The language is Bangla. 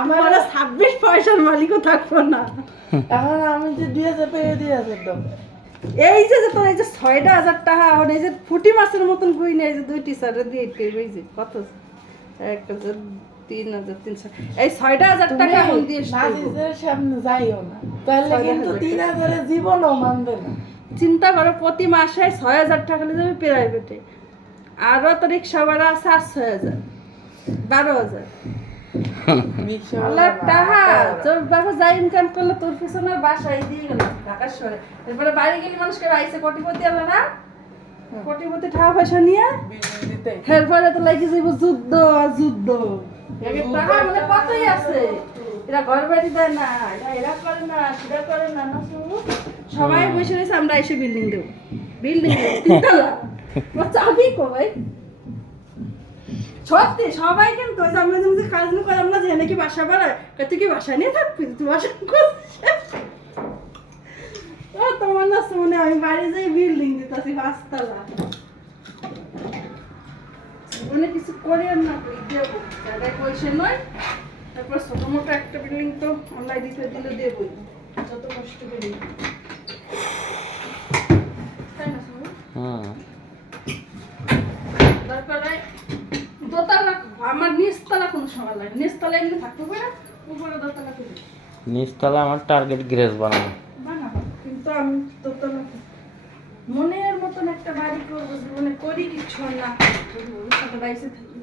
আমার 26 পয়সার মালিকও থাকবো না। এখন আমি যে 2000 পেয়ে দিয়ে দাও। এই যে তোর এই যে 6,000 টাকা আর এই যে ফুটি মাছের মতন কই না, এই যে দুই টিচারে দিয়ে এই যে কত 1000 3,300 এই 6,000 টাকা এখন দিয়ে নাজিদের সামনে যাইও না, তাহলে কিন্তু 3,000 এর জীবনও মানবে না। চিন্তা করো প্রতি মাসে 6,000 টাকা নিয়ে যাবে প্রাইভেটে, আরো তো রিক্সা ভাড়া আছে 6,000 12,000 টাকা। তোর বাবা যা ইনকাম করলো তোর পিছনে বাসায় দিয়ে গেল ঢাকার শহরে, এরপরে বাড়ি গেলে মানুষকে আইসে কোটিপতি আলো না, কোটিপতি টাকা পয়সা নিয়ে এরপরে তো লাগি যাইব যুদ্ধ আর যুদ্ধ। টাকা মানে কতই আছে, এরা ঘর বাড়ি দেয় না, এরা করে না, সেটা করে না, না সবাই বসে রয়েছে, আমরা এসে বিল্ডিং দেবো, বিল্ডিং দেবো চাবি কই সত্যি সবাই কিন্তু ওই যে আমরা যে কাজ করলাম না, যে নাকি বাসা বাড়ায়, তুই কি বাসা নিয়ে থাকবি, তুই বাসা ও তোমার না শুনে আমি বাড়ি যাই বিল্ডিং দিতেছি 5 তলা, জীবনে কিছু করে না দেবো জায়গায় পয়সা নয়, তারপর ছোট মোটো একটা বিল্ডিং তো অনলাইন দিতে দিলে দেবই, যত কষ্ট করি তাই না শুনো। দরকার দোতলা, আমার নিচতলা কোনো সময় লাগে, নিচতলা এমনি থাকতে পারে, উপরে দোতলা করি, নিচতলা আমার টার্গেট গ্যারেজ বানাবো, কিন্তু আমি দোতলা মনের মতন একটা বাড়ি করবো, জীবনে করি কিছু না, ভবিষ্যতে বাইসে থাকি।